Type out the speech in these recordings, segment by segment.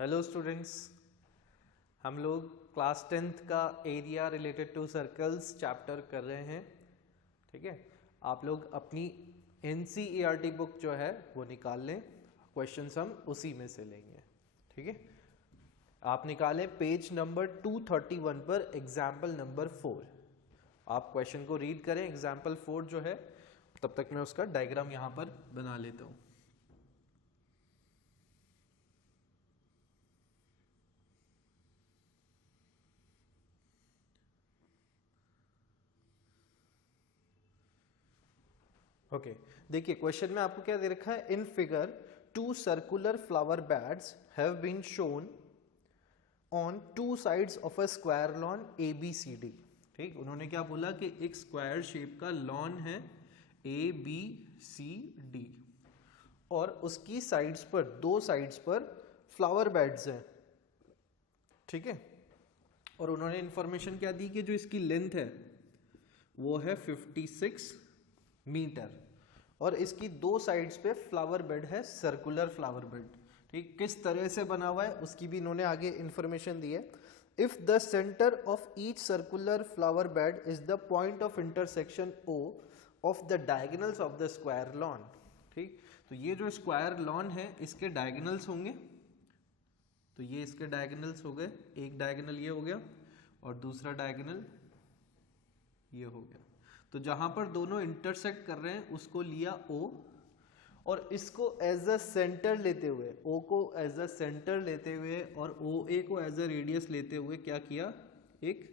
Hello students, हम लोग class 10th का area related to circles chapter कर रहे हैं। ठीक है, आप लोग अपनी NCERT बुक जो है वो निकाल लें, क्वेश्चंस हम उसी में से लेंगे। ठीक है, आप निकालें पेज नंबर 231 पर एग्जाम्पल नंबर 4। आप क्वेश्चन को रीड करें, एग्जाम्पल 4 जो है, तब तक मैं उसका डायग्राम यहाँ पर बना लेता हूँ। ओके, देखिए क्वेश्चन में आपको क्या दे रखा है। In figure 2 circular flower beds have been shown on 2 sides of a square lawn ABCD। ठीक, उन्होंने क्या बोला कि एक स्क्वायर शेप का लॉन है ABCD और उसकी साइड्स पर, 2 साइड्स पर फ्लावर बेड्स हैं। ठीक है, और उन्होंने इंफॉर्मेशन क्या दी कि जो इसकी लेंथ है वो है 56 मीटर और इसकी 2 साइड्स पे फ्लावर बेड है, सर्कुलर फ्लावर बेड। ठीक, किस तरह से बना हुआ है उसकी भी इन्होंने आगे इंफॉर्मेशन दी है। If the centre of each circular flower bed is the point of intersection O of the diagonals of the square lawn. ठीक, तो ये जो स्क्वायर लॉन है इसके डायगोनल्स होंगे, तो ये इसके डायगोनल्स हो गए। एक डायगोनल ये हो गया और दूसरा डायगोनल ये हो गया। तो जहां पर दोनों इंटरसेक्ट कर रहे हैं उसको लिया O और इसको एज अ सेंटर लेते हुए, O को एज अ सेंटर लेते हुए और OA को एज अ रेडियस लेते हुए क्या किया, एक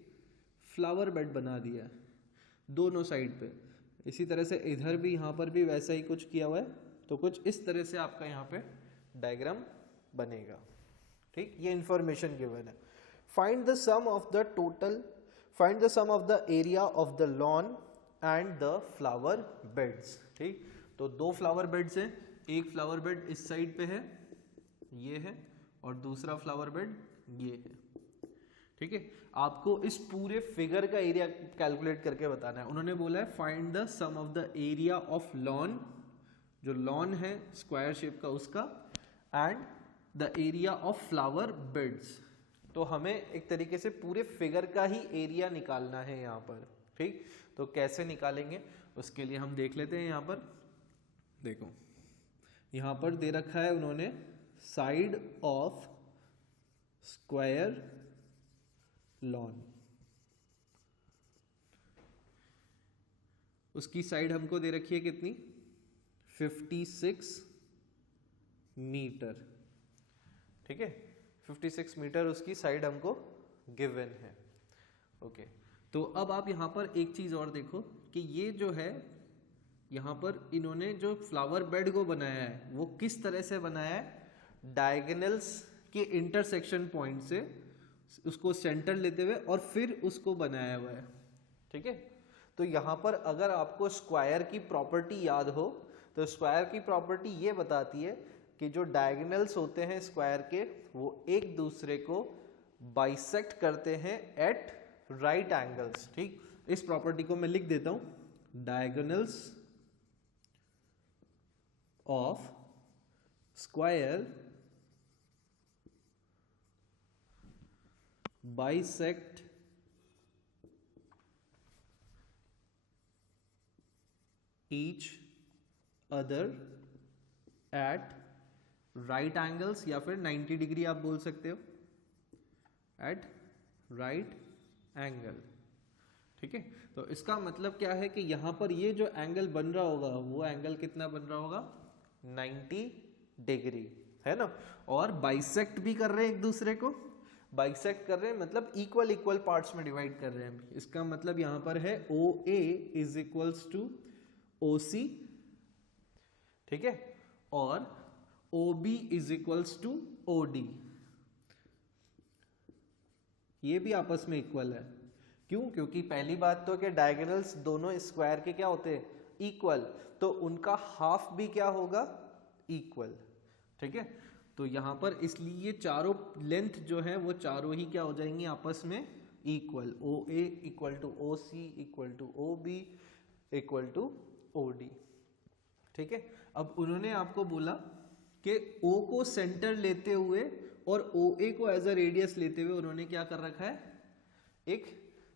फ्लावर बेड बना दिया दोनों साइड पे। इसी तरह से इधर भी, यहां पर भी वैसा ही कुछ किया हुआ है। तो कुछ इस तरह से आपका यहाँ पे डायग्राम बनेगा। ठीक, ये इंफॉर्मेशन गिवन है। Find the sum of the total, find the sum of the area of the lawn and the flower beds. ठीक, तो 2 फ्लावर बेड्स हैं, एक फ्लावर बेड इस साइड पे है, ये है, और दूसरा फ्लावर बेड ये है। ठीक है, आपको इस पूरे फिगर का एरिया कैलकुलेट करके बताना है। उन्होंने बोला है find the sum of the area of lawn, जो लॉन है स्क्वायर शेप का उसका, and the area of flower beds. तो हमें एक तरीके से पूरे फिगर का ही एरिया निकालना है यहाँ पर। ठीक, तो कैसे निकालेंगे उसके लिए हम देख लेते हैं। यहाँ पर देखो, यहाँ पर दे रखा है उन्होंने साइड ऑफ स्क्वायर लॉन, उसकी साइड हमको दे रखी है कितनी, 56 मीटर। ठीक है, 56 मीटर उसकी साइड हमको गिवन है। ओके, तो अब आप यहां पर एक चीज और देखो कि ये जो है यहां पर इन्होंने जो फ्लावर बेड को बनाया है वो किस तरह से बनाया है, डायगोनल्स के इंटरसेक्शन पॉइंट से उसको सेंटर लेते हुए और फिर उसको बनाया हुआ है। ठीक है, तो यहां पर अगर आपको स्क्वायर की प्रॉपर्टी याद हो तो स्क्वायर की प्रॉपर्टी ये बताती है कि जो डायगोनल्स होते हैं स्क्वायर के वो एक दूसरे को बाइसेक्ट करते हैं एट राइट एंगल्स। ठीक, इस प्रॉपर्टी को मैं लिख देता हूं, diagonals of square bisect each other at right angles, या फिर 90 डिग्री आप बोल सकते हो, एट राइट एंगल। ठीक है, तो इसका मतलब क्या है कि यहां पर ये जो एंगल बन रहा होगा वो एंगल कितना बन रहा होगा, 90 डिग्री, है ना। और बाइसेक्ट भी कर रहे हैं एक दूसरे को, बाइसेक्ट कर रहे हैं मतलब इक्वल इक्वल पार्ट्स में डिवाइड कर रहे हैं। इसका मतलब यहां पर है OA is equals to OC। ठीक है, और OB is equals to OD, ये भी आपस में इक्वल है। क्यों? क्योंकि पहली बात तो कि डायगोनल्स दोनों स्क्वायर के क्या होते हैं, इक्वल, तो उनका हाफ भी क्या होगा, इक्वल। ठीक है, तो यहां पर इसलिए ये चारों लेंथ जो है वो चारों ही क्या हो जाएंगी आपस में equal. OA equal to OC equal to OB equal to OD। ठीक है, अब उन्होंने आपको बोला कि O को सेंटर लेते हुए और OA को एज अ रेडियस लेते हुए उन्होंने क्या कर रखा है, एक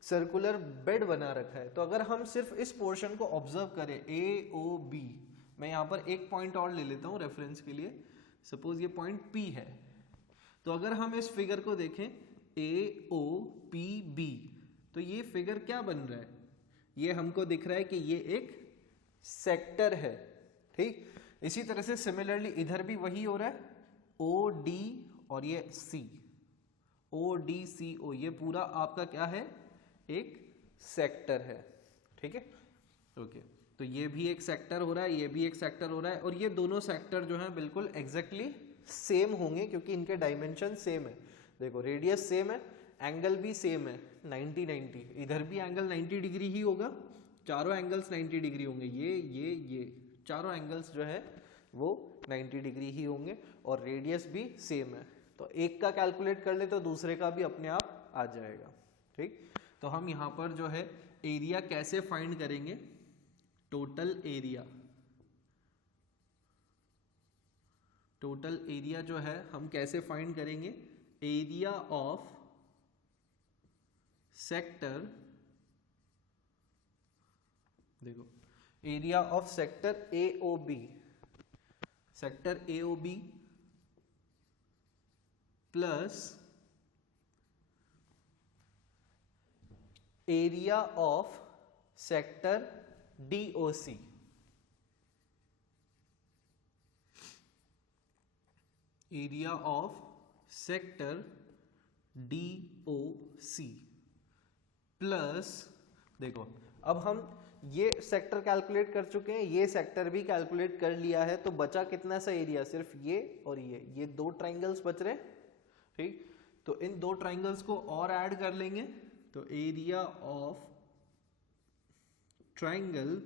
सर्कुलर बेड बना रखा है। तो अगर हम सिर्फ इस पोर्शन को ऑब्जर्व करें AOB, मैं यहाँ पर एक पॉइंट और ले लेता हूँ रेफरेंस के लिए, सपोज ये पॉइंट P है, तो अगर हम इस फिगर को देखें AOPB, तो ये फिगर क्या बन रहा है, ये हमको दिख रहा है कि ये एक सेक्टर है, ठीक। इसी तरह से सिमिलरली इधर भी वही हो रहा है, OD और ये C, ODCO, ये पूरा आपका क्या है, एक सेक्टर है, ठीक है, ओके। तो ये भी एक सेक्टर हो रहा है, ये भी एक सेक्टर हो रहा है, और ये दोनों सेक्टर जो है बिल्कुल एग्जैक्टली सेम होंगे क्योंकि इनके डायमेंशन सेम है। देखो रेडियस सेम है, एंगल भी सेम है 90-90, इधर भी एंगल 90 डिग्री ही होगा, चारों एंगल्स 90 डिग्री होंगे, ये चारों एंगल्स जो है वो 90 डिग्री ही होंगे, और रेडियस भी सेम है। तो एक का कैलकुलेट कर ले तो दूसरे का भी अपने आप आ जाएगा, ठीक। तो हम यहाँ पर जो है एरिया कैसे फाइंड करेंगे, टोटल एरिया जो है हम कैसे फाइंड करेंगे, एरिया ऑफ सेक्टर, देखो area of sector AOB, sector AOB plus area of sector DOC, area of sector DOC plus, देखो अब हम ये सेक्टर कैलकुलेट कर चुके हैं, ये सेक्टर भी कैलकुलेट कर लिया है, तो बचा कितना सा एरिया, सिर्फ ये और ये दो ट्राइंगल्स बच रहे, ठीक। तो इन दो ट्राइंगल्स को और ऐड कर लेंगे, तो area of triangle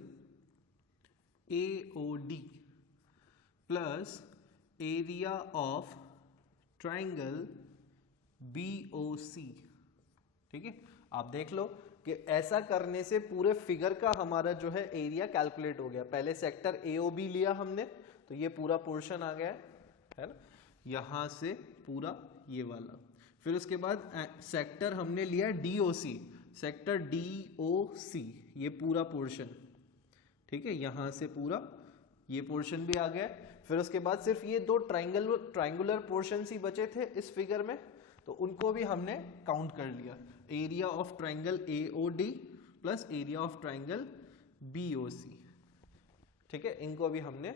AOD plus area of triangle BOC, ठीक है। आप देख लो कि ऐसा करने से पूरे फिगर का हमारा जो है एरिया कैलकुलेट हो गया। पहले सेक्टर AOB लिया हमने, तो ये पूरा पोर्शन आ गया है ना, यहां से पूरा ये वाला। फिर उसके बाद सेक्टर हमने लिया DOC, सेक्टर DOC, ये पूरा पोर्शन, ठीक है, यहां से पूरा ये पोर्शन भी आ गया। फिर उसके बाद सिर्फ ये दो ट्राइंगुलर पोर्शन ही बचे थे इस फिगर में, तो उनको भी हमने काउंट कर लिया, area of triangle AOD plus area of triangle BOC, ठीक है, इनको भी हमने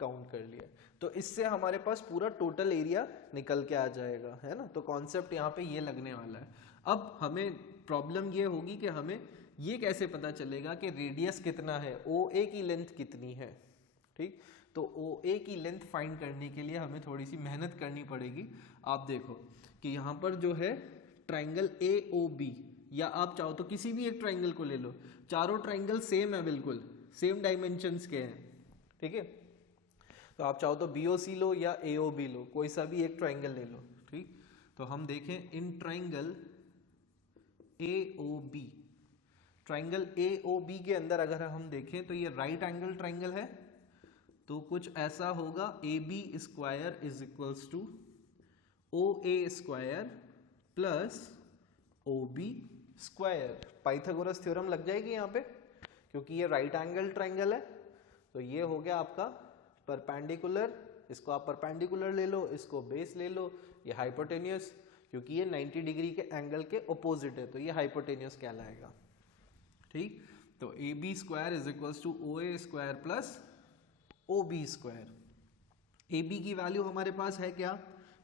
काउंट कर लिया। तो इससे हमारे पास पूरा टोटल एरिया निकल के आ जाएगा, है ना। तो कॉन्सेप्ट यहाँ पे ये लगने वाला है। अब हमें प्रॉब्लम ये होगी कि हमें ये कैसे पता चलेगा कि रेडियस कितना है, OA की लेंथ कितनी है, ठीक। तो OA की लेंथ फाइंड करने के लिए हमें थोड़ी सी मेहनत करनी पड़ेगी। आप देखो कि यहाँ पर जो है ट्राइंगल AOB, या आप चाहो तो किसी भी एक ट्राइंगल को ले लो, चारों ट्राइंगल सेम है, बिल्कुल सेम डायमेंशंस के हैं, ठीक है। तो आप चाहो तो BOC लो या AOB लो, कोई सा भी एक ट्राइंगल ले लो, ठीक। तो हम देखें in triangle AOB, triangle AOB के अंदर अगर हम देखें तो ये राइट एंगल ट्राइंगल है, तो कुछ ऐसा होगा, AB square is equals to OA square plus OB square. Pythagoras theorem लग जाएगी यहाँ पे, क्योंकि ये राइट एंगल ट्राइंगल है। तो ये हो गया आपका परपेंडिकुलर, इसको आप परपेंडिकुलर ले लो, इसको बेस ले लो, ये हाइपोटेन्यूस, क्योंकि ये 90 डिग्री के एंगल के ऑपोजिट है, तो ये हाइपोटेन्यूस कहलाएगा, ठीक। तो AB square is equals to OA square plus OB square. AB की वैल्यू हमारे पास है क्या,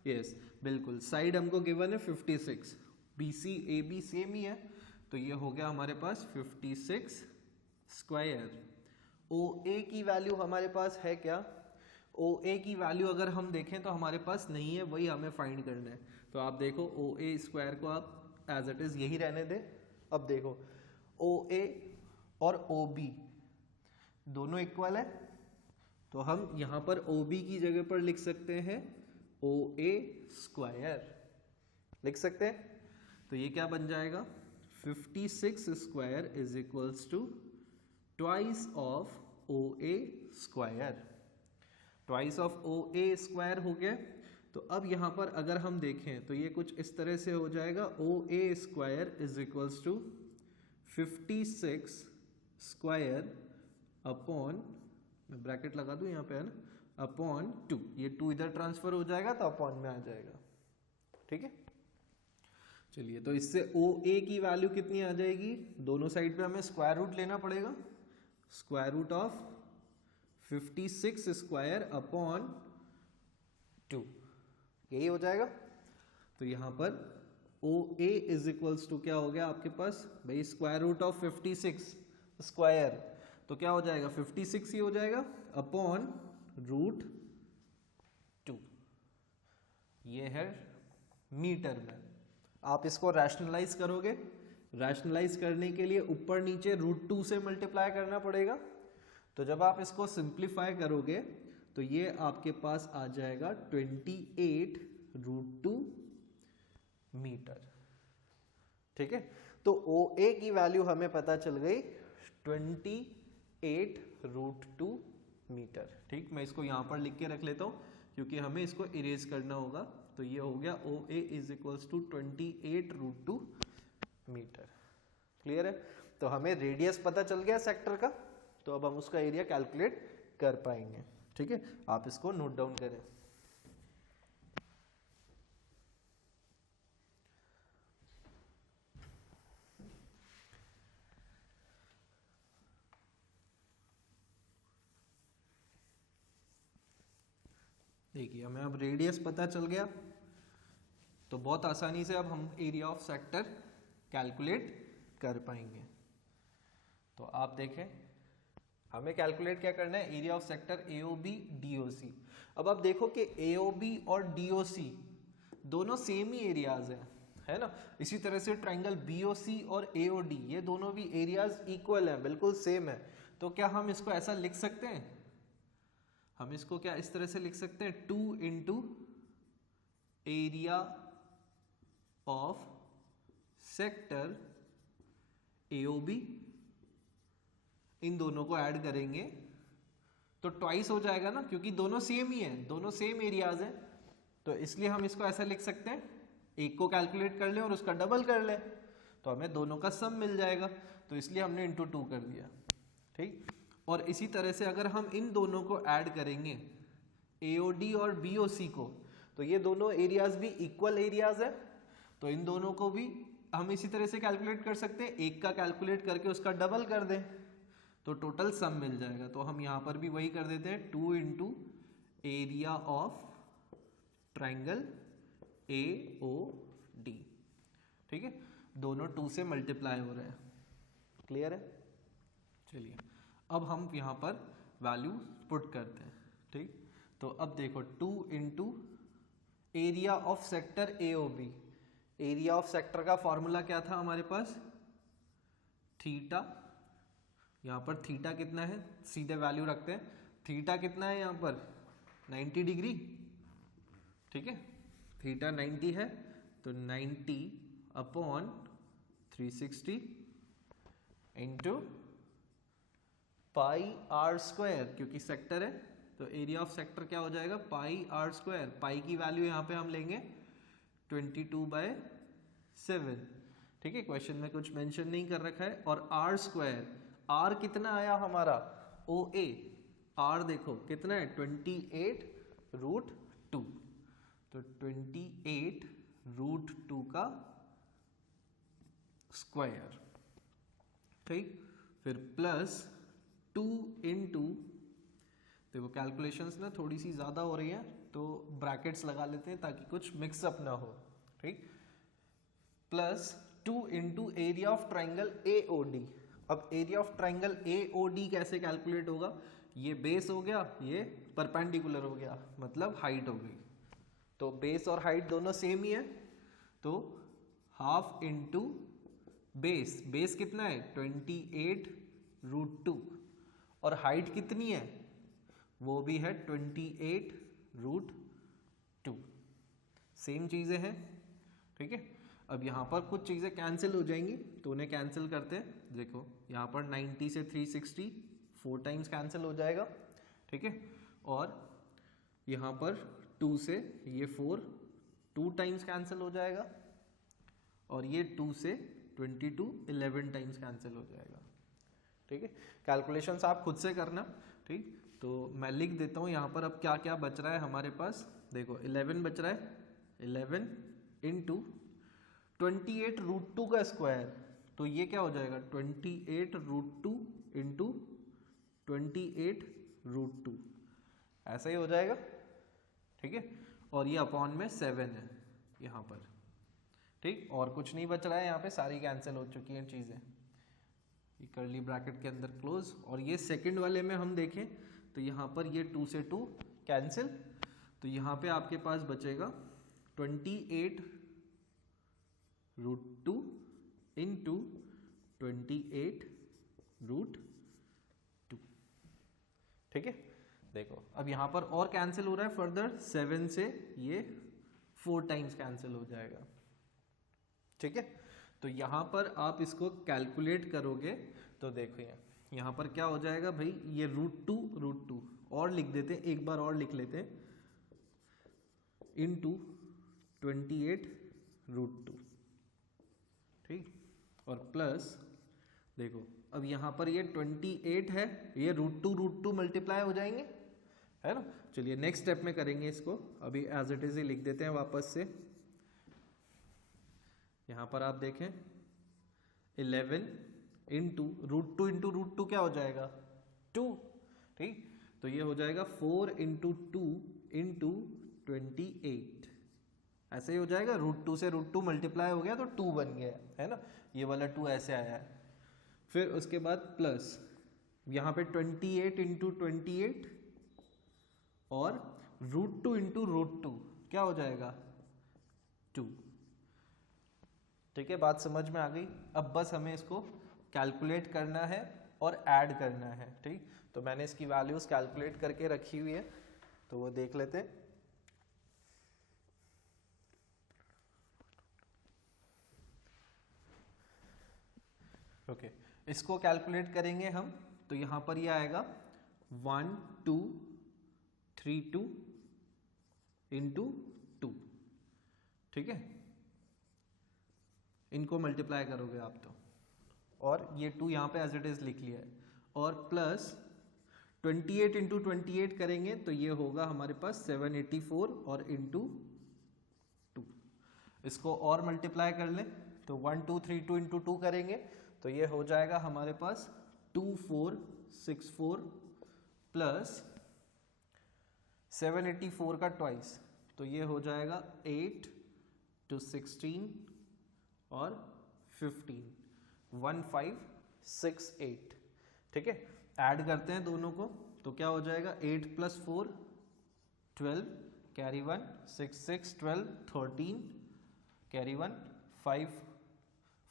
यस बिल्कुल, साइड हमको गिवन है 56, BC AB सेम ही है, तो ये हो गया हमारे पास 56 स्क्वायर। OA की वैल्यू हमारे पास है क्या, OA की वैल्यू अगर हम देखें तो हमारे पास नहीं है, वही हमें फाइंड करना है। तो आप देखो OA स्क्वायर को आप एज इट इज यही रहने दें। अब देखो OA और OB दोनों इक्वल है, तो हम यहाँ पर OB की जगह पर लिख सकते हैं OA स्क्वायर, लिख सकते हैं। तो ये क्या बन जाएगा, 56 square is equals to twice of OA square, twice of OA square हो गया। तो अब यहाँ पर अगर हम देखें तो ये कुछ इस तरह से हो जाएगा, OA square is equals to 56 square upon, मैं ब्रैकेट लगा दूं यहाँ पे है ना, अपॉन 2, ये 2 इधर ट्रांसफर हो जाएगा तो अपॉन में आ जाएगा, ठीक है। चलिए, तो इससे OA की वैल्यू कितनी आ जाएगी, दोनों साइड पे हमें स्क्वायर रूट लेना पड़ेगा, square root of 56 square upon 2, यही हो जाएगा। तो यहाँ पर OA इज इक्वल्स टू क्या हो गया आपके पास भाई, स्क्वायर रूट ऑफ 56 स्क्वायर, तो क्या हो जाएगा 56 ही हो जाएगा अपॉन रूट 2, ये है मीटर में। आप इसको रैशनलाइज करोगे, रैशनलाइज करने के लिए ऊपर नीचे रूट 2 से मल्टीप्लाई करना पड़ेगा। तो जब आप इसको सिंप्लीफाई करोगे तो ये आपके पास आ जाएगा 28 रूट 2 मीटर, ठीक है। तो OA की वैल्यू हमें पता चल गई 28 रूट 2 मीटर, ठीक। मैं इसको यहाँ पर लिख के रख लेता हूँ क्योंकि हमें इसको इरेज करना होगा। तो ये हो गया OA is equals to 28 root 2 metre, clear है। तो हमें रेडियस पता चल गया सेक्टर का, तो अब हम उसका एरिया कैलकुलेट कर पाएंगे, ठीक है। आप इसको नोट डाउन करें। देखिए, हमें अब रेडियस पता चल गया तो बहुत आसानी से अब हम एरिया ऑफ सेक्टर कैलकुलेट कर पाएंगे। तो आप देखें, हमें कैलकुलेट क्या करना है, area of sector AOB DOC। अब आप देखो कि AOB और DOC दोनों सेम ही एरियाज हैं, है ना। इसी तरह से ट्रायंगल BOC और AOD, ये दोनों भी एरियाज इक्वल हैं, बिल्कुल सेम है। तो क्या हम इसको ऐसा लिख सकते हैं, हम इसको क्या इस तरह से लिख सकते हैं, 2 into area of sector AOB, इन दोनों को ऐड करेंगे तो ट्वाइस हो जाएगा ना, क्योंकि दोनों सेम ही हैं, दोनों सेम एरियाज हैं। तो इसलिए हम इसको ऐसा लिख सकते हैं, एक को कैलकुलेट कर ले और उसका डबल कर ले तो हमें दोनों का सम मिल जाएगा। तो इसलिए हमने इंटू 2 कर दिया, ठीक। और इसी तरह से अगर हम इन दोनों को ऐड करेंगे AOD और BOC को, तो ये दोनों एरियाज भी इक्वल एरियाज है, तो इन दोनों को भी हम इसी तरह से कैलकुलेट कर सकते हैं, एक का कैलकुलेट करके उसका डबल कर दें तो टोटल सम मिल जाएगा। तो हम यहाँ पर भी वही कर देते हैं, 2 into area of triangle AOD, ठीक है। दोनों 2 से मल्टीप्लाई हो रहे हैं, क्लियर है। चलिए, अब हम यहाँ पर वैल्यू पुट करते हैं, ठीक। तो अब देखो 2 into area of sector AOB, area of sector का फॉर्मूला क्या था हमारे पास, थीटा। यहाँ पर थीटा कितना है, सीधे वैल्यू रखते हैं, थीटा कितना है यहाँ पर 90 डिग्री, ठीक है। थीटा 90 है तो 90 upon 360 into pi r square, क्योंकि सेक्टर है तो एरिया ऑफ सेक्टर क्या हो जाएगा, पाई r स्क्वायर। पाई की वैल्यू यहाँ पे हम लेंगे 22/7, ठीक है। क्वेश्चन में कुछ मेंशन नहीं कर रखा है। और r स्क्वायर, r कितना आया हमारा OA, r देखो कितना है 28 रूट 2, तो 28 रूट 2 का स्क्वायर, ठीक। फिर प्लस 2 इंटू, देखो कैलकुलेशंस ना थोड़ी सी ज़्यादा हो रही है तो ब्रैकेट्स लगा लेते हैं ताकि कुछ मिक्सअप ना हो, ठीक। Plus 2 into area of triangle AOD। अब एरिया ऑफ ट्रायंगल AOD कैसे कैलकुलेट होगा, ये बेस हो गया, ये परपेंडिकुलर हो गया, मतलब हाइट हो गई। तो बेस और हाइट दोनों सेम ही है, तो हाफ इंटू बेस, बेस कितना है 28 रूट 2, और हाइट कितनी है वो भी है 28 रूट 2, सेम चीज़ें हैं, ठीक है। अब यहाँ पर कुछ चीज़ें कैंसिल हो जाएंगी तो उन्हें कैंसिल करते हैं। देखो यहाँ पर 90 से 360 4 टाइम्स कैंसिल हो जाएगा, ठीक है। और यहाँ पर 2 से ये 4 2 टाइम्स कैंसिल हो जाएगा, और ये 2 से 22 11 टाइम्स कैंसिल हो जाएगा। ठीक है, कैलकुलेशंस आप खुद से करना। ठीक, तो मैं लिख देता हूँ यहाँ पर अब क्या क्या बच रहा है हमारे पास। देखो 11 बच रहा है, 11 इंटू 28 रूट 2 का स्क्वायर, तो ये क्या हो जाएगा 28 रूट 2 इंटू 28 रूट 2, ऐसा ही हो जाएगा। ठीक है, और ये अपॉन में 7 है यहाँ पर। ठीक, और कुछ नहीं बच रहा है यहाँ पे, सारी कैंसिल हो चुकी हैं चीज़ें, ये कर्ली ब्रैकेट के अंदर क्लोज। और ये सेकंड वाले में हम देखें तो यहाँ पर ये 2 से 2 कैंसिल, तो यहाँ पे आपके पास बचेगा 28 रूट 2 इंटू 28 रूट 2। ठीक है, देखो अब यहाँ पर और कैंसिल हो रहा है फर्दर, 7 से ये 4 टाइम्स कैंसिल हो जाएगा। ठीक है, तो यहाँ पर आप इसको कैलकुलेट करोगे तो देखो यहाँ पर क्या हो जाएगा भाई, ये रूट टू और लिख देते हैं, एक बार और लिख लेते हैं, इंटू 28 रूट 2। ठीक, और प्लस देखो अब यहाँ पर ये 28 है, ये रूट टू मल्टीप्लाई हो जाएंगे, है ना। चलिए नेक्स्ट स्टेप में करेंगे इसको, अभी एज इट इज ही लिख देते हैं वापस से। यहाँ पर आप देखें 11 इंटू रूट टू क्या हो जाएगा 2। ठीक, तो ये हो जाएगा 4 इंटू 2 इंटू 28, ऐसे ही हो जाएगा। रूट 2 से रूट 2 मल्टीप्लाई हो गया तो 2 बन गया, है ना, ये वाला 2 ऐसे आया है। फिर उसके बाद प्लस यहाँ पे 28 इंटू 28 और रूट 2 इंटू रूट 2 क्या हो जाएगा 2। ठीक है, बात समझ में आ गई। अब बस हमें इसको कैलकुलेट करना है और ऐड करना है। ठीक, तो मैंने इसकी वैल्यूज कैलकुलेट करके रखी हुई है, तो वो देख लेते हैं। ओके, इसको कैलकुलेट करेंगे हम, तो यहाँ पर ये आएगा 1232 इंटू 2। ठीक है, इनको मल्टीप्लाई करोगे आप तो, और ये 2 यहाँ पे एज इट इज लिख लिया है, और प्लस 28 इंटू 28 करेंगे तो ये होगा हमारे पास 784 और इंटू 2। इसको और मल्टीप्लाई कर लें तो 1232 इंटू 2 करेंगे तो ये हो जाएगा हमारे पास 2464 प्लस 784 का ट्वाइस, तो ये हो जाएगा 8 to 16 और 15 1568। ठीक है, ऐड करते हैं दोनों को तो क्या हो जाएगा 8 + 4 12 carry 1 6 6 12 13 carry 1 5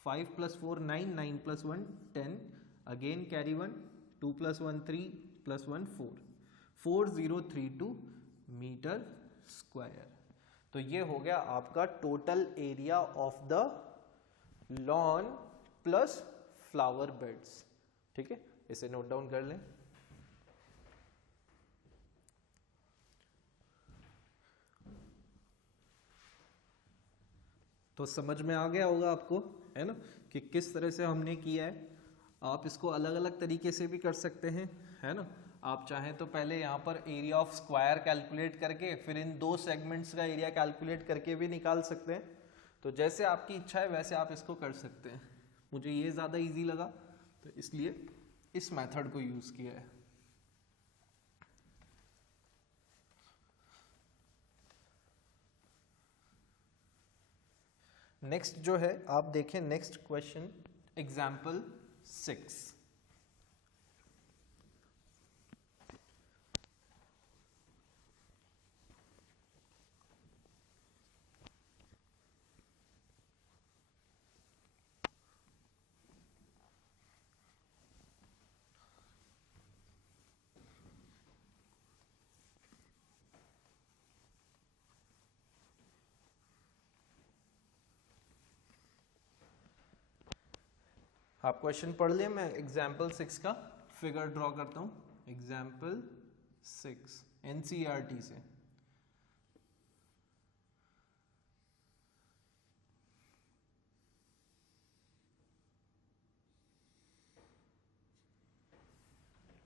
5 + 4 9 9 + 1 10 again carry 1 2 + 1 3 + 1 4 4032 metre square. तो ये हो गया आपका total area of the lawn plus flower beds. ठीक है, इसे नोट डाउन कर लें। तो समझ में आ गया होगा आपको, है ना, कि किस तरह से हमने किया है। आप इसको अलग अलग तरीके से भी कर सकते हैं, है ना। आप चाहें तो पहले यहाँ पर एरिया ऑफ स्क्वायर कैलकुलेट करके फिर इन 2 सेगमेंट्स का एरिया कैलकुलेट करके भी निकाल सकते हैं। तो जैसे आपकी इच्छा है वैसे आप इसको कर सकते हैं। मुझे ये ज़्यादा इजी लगा तो इसलिए इस मेथड को यूज़ किया है। नेक्स्ट जो है आप देखें, नेक्स्ट क्वेश्चन एग्जाम्पल 6। आप क्वेश्चन पढ़ लें, मैं एग्जाम्पल 6 का फिगर ड्रॉ करता हूँ। एग्जाम्पल 6 NCERT से।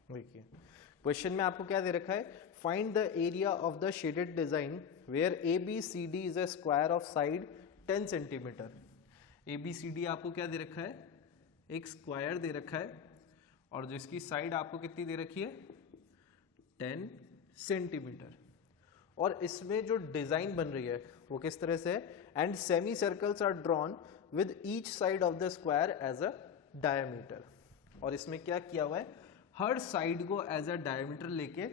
देखिए क्वेश्चन में आपको क्या दे रखा है, find the area of the shaded design where A B C D is a square of side 10 centimetre. A B C D आपको क्या दे रखा है, एक स्क्वायर दे रखा है और जिसकी साइड आपको कितनी दे रखी है 10 सेंटीमीटर। और इसमें जो डिजाइन बन रही है वो किस तरह से है, and semi circles are drawn with each side of the square as a diameter. और इसमें क्या किया हुआ है, हर साइड को एज अ डायमीटर लेके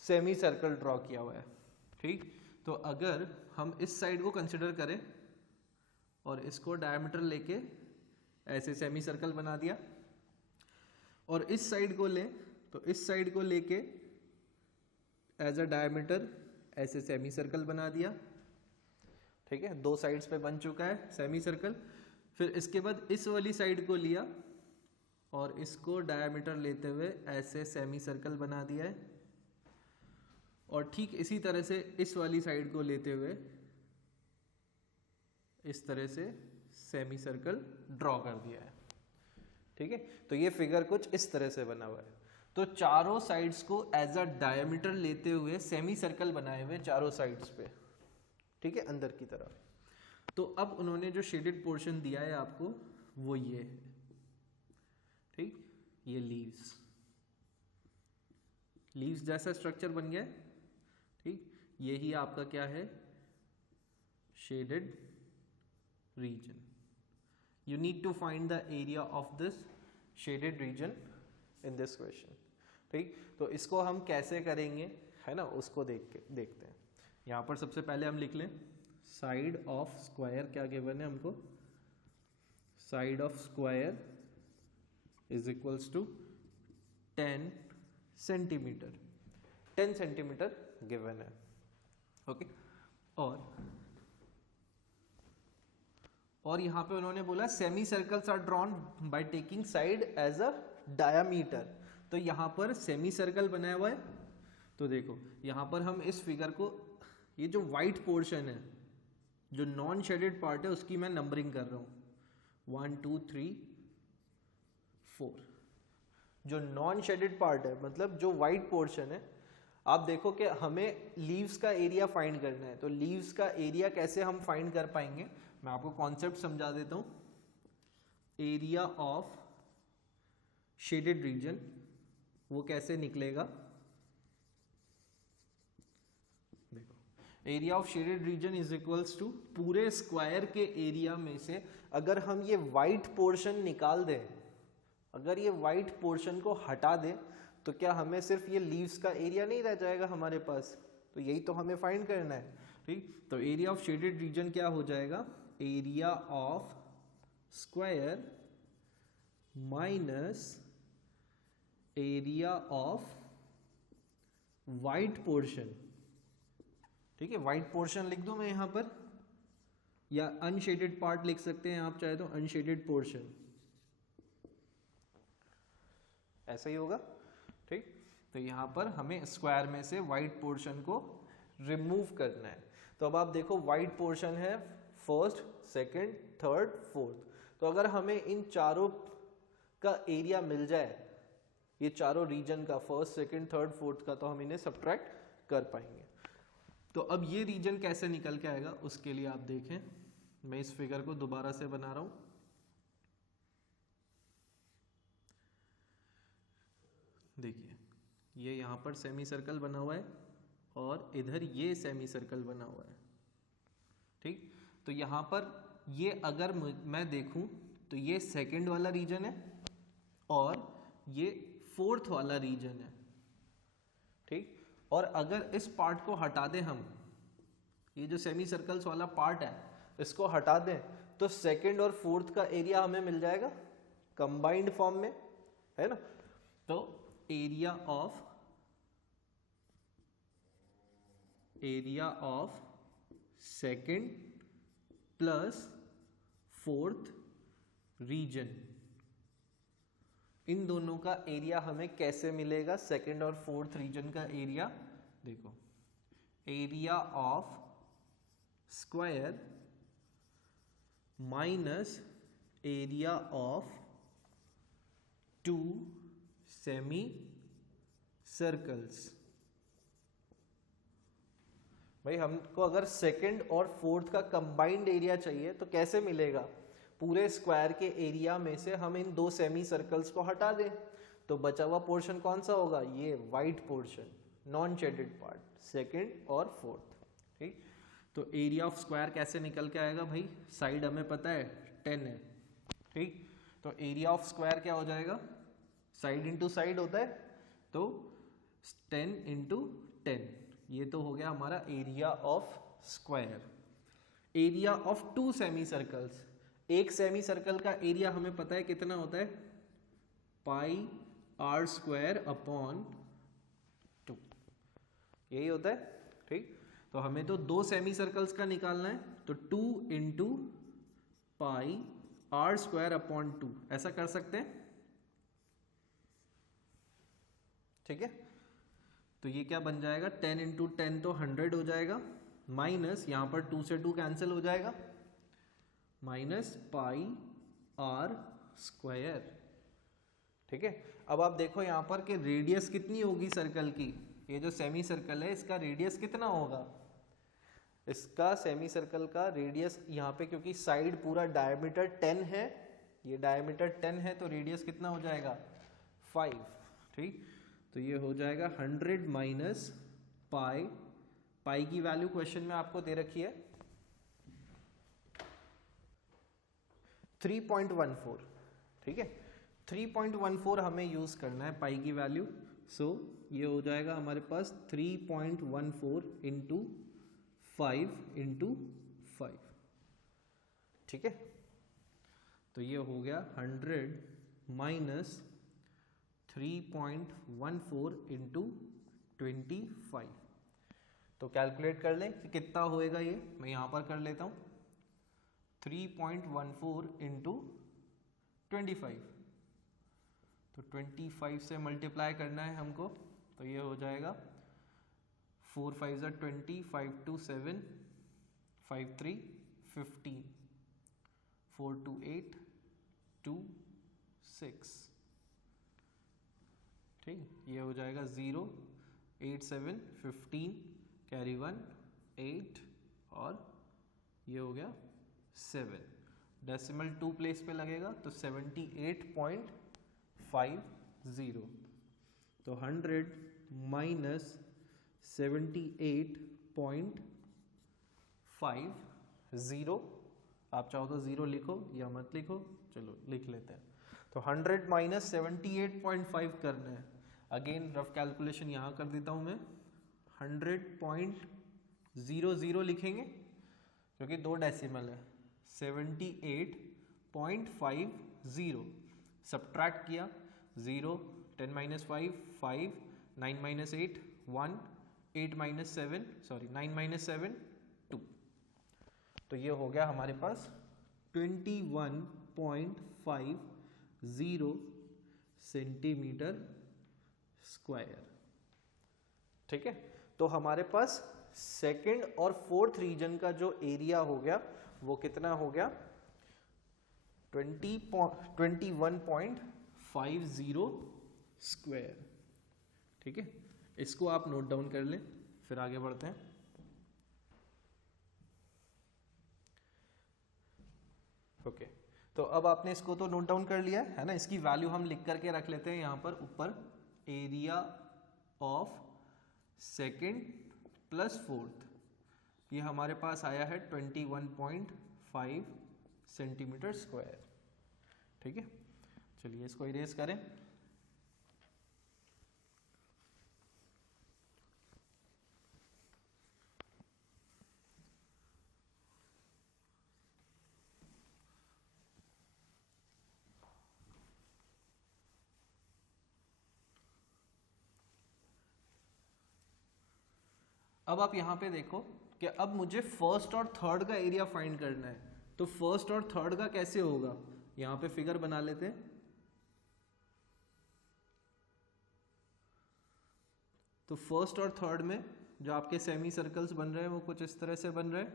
सेमी सर्कल ड्रॉ किया हुआ है। ठीक, तो अगर हम इस साइड को कंसिडर करें और इसको डायमीटर लेके ऐसे सेमी सर्कल बना दिया, और इस साइड को लें तो इस साइड को लेके एज अ डायमीटर ऐसे सेमी सर्कल बना दिया। ठीक है, दो साइड्स पे बन चुका है सेमी सर्कल। फिर इसके बाद इस वाली साइड को लिया और इसको डायमीटर लेते हुए ऐसे सेमी सर्कल बना दिया है, और ठीक इसी तरह से इस वाली साइड को लेते हुए इस तरह से सेमी सर्कल ड्रॉ कर दिया है। ठीक है, तो ये फिगर कुछ इस तरह से बना हुआ है। तो चारों साइड्स को एज अ डायमीटर लेते हुए सेमी सर्कल बनाए हुए चारों साइड्स पे, ठीक है, अंदर की तरफ। तो अब उन्होंने जो शेडेड पोर्शन दिया है आपको वो ये है। ठीक, ये लीव्स जैसा स्ट्रक्चर बन गया। ठीक, यही आपका क्या है, shaded region. You need to find the area of this shaded region in this question। ठीक, तो इसको हम कैसे करेंगे है ना, उसको देखते हैं। यहाँ पर सबसे पहले हम लिख लें साइड ऑफ स्क्वायर, क्या गिवन है हमको, side of square is equals to 10 centimetre. 10 centimetre given है। ओके, और यहां पे उन्होंने बोला semi circles are drawn by taking side as a diameter. तो यहां पर सेमी सर्कल बनाया हुआ है। तो देखो यहां पर हम इस फिगर को, ये जो व्हाइट पोर्शन है, जो नॉन शेडेड पार्ट है, उसकी मैं नंबरिंग कर रहा हूं 1 2 3 4। जो नॉन शेडेड पार्ट है मतलब जो व्हाइट पोर्शन है, आप देखो कि हमें लीव्स का एरिया फाइंड करना है। तो लीव्स का एरिया कैसे हम फाइंड कर पाएंगे, मैं आपको कॉन्सेप्ट समझा देता हूं। एरिया ऑफ शेडेड रीजन वो कैसे निकलेगा, देखो area of shaded region is equals to पूरे स्क्वायर के एरिया में से अगर हम ये व्हाइट पोर्शन निकाल दें, अगर ये व्हाइट पोर्शन को हटा दें, तो क्या हमें सिर्फ ये लीव्स का एरिया नहीं रह जाएगा हमारे पास। तो यही तो हमें फाइंड करना है। ठीक, तो एरिया ऑफ शेडेड रीजन क्या हो जाएगा, area of square minus area of white portion. ठीक है, व्हाइट पोर्शन लिख दूं मैं यहां पर, या अनशेडेड पार्ट लिख सकते हैं आप चाहे तो, अनशेडेड पोर्शन, ऐसा ही होगा। ठीक, तो यहां पर हमें स्क्वायर में से व्हाइट पोर्शन को रिमूव करना है। तो अब आप देखो व्हाइट पोर्शन है फर्स्ट, सेकंड, थर्ड, फोर्थ। तो अगर हमें इन चारों का एरिया मिल जाए, ये चारों रीजन का, फर्स्ट, सेकंड, थर्ड, फोर्थ का, तो हम इन्हें सब्ट्रैक्ट कर पाएंगे। तो अब ये रीजन कैसे निकल के आएगा, उसके लिए आप देखें, मैं इस फिगर को दोबारा से बना रहा हूं। देखिए ये यहां पर सेमी सर्कल बना हुआ है और इधर ये सेमी सर्कल बना हुआ है। ठीक, तो यहां पर ये अगर मैं देखूं तो ये सेकंड वाला रीजन है और ये फोर्थ वाला रीजन है। ठीक, और अगर इस पार्ट को हटा दें हम, ये जो सेमी सर्कल्स वाला पार्ट है इसको हटा दें, तो सेकंड और फोर्थ का एरिया हमें मिल जाएगा कंबाइंड फॉर्म में, है ना। तो area of second plus fourth region, इन दोनों का एरिया हमें कैसे मिलेगा, सेकंड और फोर्थ रीजन का एरिया। देखो area of square minus area of two semi circles. भाई हमको अगर सेकंड और फोर्थ का कंबाइंड एरिया चाहिए तो कैसे मिलेगा? पूरे स्क्वायर के एरिया में से हम इन दो सेमी सर्कल्स को हटा दें तो बचा हुआ पोर्शन कौन सा होगा? ये white portion, non shaded part, second और फोर्थ। ठीक, तो एरिया ऑफ स्क्वायर कैसे निकल के आएगा भाई? साइड हमें पता है 10 है। ठीक, तो एरिया ऑफ स्क्वायर क्या हो जाएगा? साइड इंटू साइड होता है, तो 10 इंटू 10, ये तो हो गया हमारा area of square. Area of two semi circles, एक सेमी सर्कल का एरिया हमें पता है कितना होता है? पाई आर स्क्वायर अपॉन 2, यही होता है। ठीक, तो हमें तो दो सेमी सर्कल्स का निकालना है, तो 2 into pi r square upon 2, ऐसा कर सकते हैं। ठीक है, तो ये क्या बन जाएगा? 10 इंटू 10 तो 100 हो जाएगा, माइनस यहां पर 2 से 2 कैंसिल हो जाएगा, माइनस पाई आर स्क्वायर। ठीक है, अब आप देखो यहां पर कि रेडियस कितनी होगी सर्कल की? ये जो सेमी सर्कल है इसका रेडियस कितना होगा? इसका सेमी सर्कल का रेडियस यहाँ पे, क्योंकि साइड पूरा डायमीटर 10 है, ये डायमीटर 10 है, तो रेडियस कितना हो जाएगा? 5। ठीक, तो ये हो जाएगा 100 माइनस पाई, पाई की वैल्यू क्वेश्चन में आपको दे रखी है 3.14। ठीक है, 3.14 हमें यूज करना है पाई की वैल्यू, सो ये हो जाएगा हमारे पास 3.14 इंटू 5 इंटू 5। ठीक है, तो ये हो गया 100 माइनस 3.14 इंटू 25। तो कैलकुलेट कर लें कि कितना होएगा ये, मैं यहाँ पर कर लेता हूँ 3.14 इंटू 25, तो 25 से मल्टीप्लाई करना है हमको, तो ये हो जाएगा 4 5 20, 5 2 7, 5 3 15, 4 2 8, 2 6। ठीक, ये हो जाएगा 0 8 7 15, कैरी 1 8, और ये हो गया 7। डेसिमल 2 प्लेस पे लगेगा तो 78.50। तो 100 माइनस 78.50, आप चाहो तो 0 लिखो या मत लिखो, चलो लिख लेते हैं। तो 100 माइनस 78.5 करना है। अगेन रफ कैलकुलेशन यहाँ कर देता हूँ मैं, 100.00 लिखेंगे क्योंकि 2 डेसिमल है, 78.50, सब्ट्रैक्ट किया 0, 10 minus 5 5, 9 minus 8 1, 8 minus 7 sorry 9 minus 7 2। तो ये हो गया हमारे पास 21.50 सेंटीमीटर स्क्वायर। ठीक है, तो हमारे पास सेकंड और फोर्थ रीजन का जो एरिया हो गया वो कितना हो गया? 21.50 स्क्वायर। ठीक है, इसको आप नोट डाउन कर लें, फिर आगे बढ़ते हैं। ओके, तो अब आपने इसको तो नोट डाउन कर लिया है ना, इसकी वैल्यू हम लिख करके रख लेते हैं यहाँ पर ऊपर, area of second plus fourth, ये हमारे पास आया है 21.5 सेंटीमीटर स्क्वायर। ठीक है, चलिए इसको इरेज करें। अब आप यहाँ पे देखो कि अब मुझे फर्स्ट और थर्ड का एरिया फाइंड करना है, तो फर्स्ट और थर्ड का कैसे होगा? यहाँ पे फिगर बना लेते हैं। तो फर्स्ट और थर्ड में जो आपके सेमी सर्कल्स बन रहे हैं वो कुछ इस तरह से बन रहे हैं।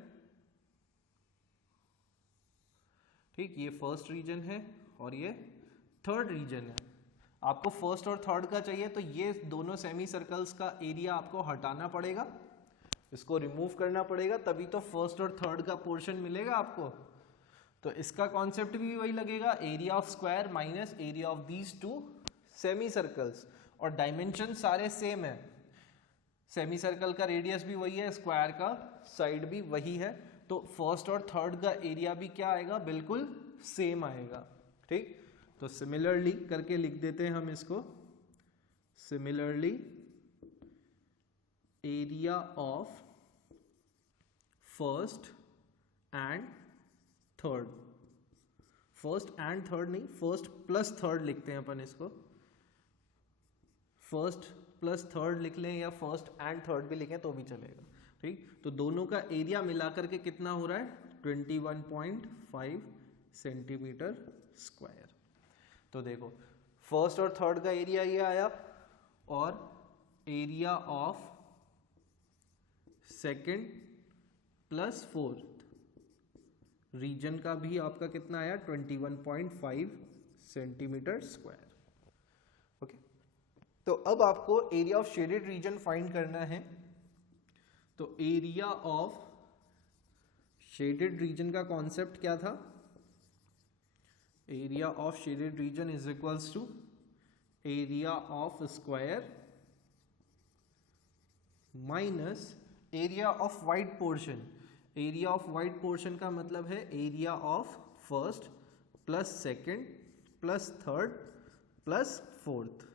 ठीक, ये फर्स्ट रीजन है और ये थर्ड रीजन है। आपको फर्स्ट और थर्ड का चाहिए तो ये दोनों सेमी सर्कल्स का एरिया आपको हटाना पड़ेगा, इसको रिमूव करना पड़ेगा, तभी तो फर्स्ट और थर्ड का पोर्शन मिलेगा आपको। तो इसका कॉन्सेप्ट भी वही लगेगा, area of square minus area of these two semi circles, और डायमेंशन सारे सेम है। सेमी सर्कल का रेडियस भी वही है, स्क्वायर का साइड भी वही है, तो फर्स्ट और थर्ड का एरिया भी क्या आएगा, बिल्कुल सेम आएगा। ठीक, तो सिमिलरली करके लिख देते हैं हम इसको, similarly area of first and third, first and third नहीं, फर्स्ट प्लस थर्ड लिखते हैं अपन इसको, फर्स्ट प्लस थर्ड लिख लें या फर्स्ट एंड थर्ड भी लिखें तो भी चलेगा। ठीक, तो दोनों का एरिया मिलाकर के कितना हो रहा है, 21.5 सेंटीमीटर स्क्वायर। तो देखो फर्स्ट और थर्ड का एरिया ये आया, और area of second plus fourth region का भी आपका कितना आया, 21.5 सेंटीमीटर स्क्वायर। ओके, तो अब आपको area of shaded region find करना है। तो एरिया ऑफ शेडेड रीजन का कॉन्सेप्ट क्या था, area of shaded region is equals to area of square minus area of white portion. Area of white portion का मतलब है area of first plus second plus third plus fourth,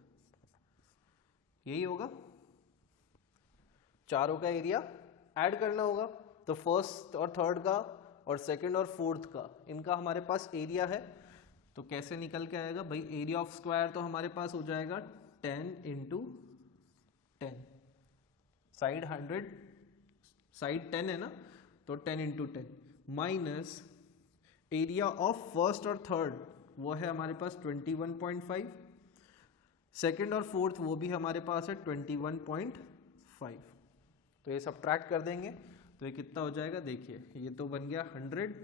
यही होगा, चारों का एरिया ऐड करना होगा। तो फर्स्ट और थर्ड का और सेकंड और फोर्थ का, इनका हमारे पास एरिया है, तो कैसे निकल के आएगा भाई, एरिया ऑफ स्क्वायर तो हमारे पास हो जाएगा 10 इंटू 10, साइड 100, साइड 10 है ना, तो 10 into 10 minus area of first और थर्ड वो है हमारे पास 21.5, सेकंड और फोर्थ वो भी हमारे पास है 21.5। तो ये सब्ट्रैक्ट कर देंगे तो ये कितना हो जाएगा, देखिए ये तो बन गया 100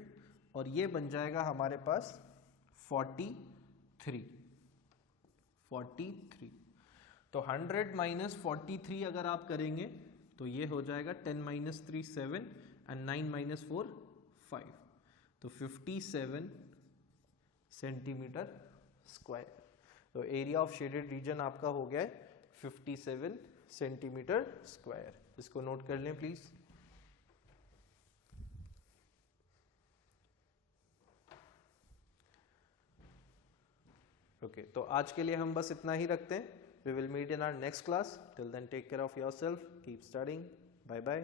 और ये बन जाएगा हमारे पास 43। तो 100 माइनस 43 अगर आप करेंगे तो ये हो जाएगा 10 माइनस 3 7 एंड 9 माइनस 4 5, तो 57 सेंटीमीटर स्क्वायर। तो एरिया ऑफ शेडेड रीजन आपका हो गया है 57 सेंटीमीटर स्क्वायर। इसको नोट कर लें प्लीज। ओके, तो आज के लिए हम बस इतना ही रखते हैं। We will meet in our next class. Till then take care of yourself, keep studying, bye bye.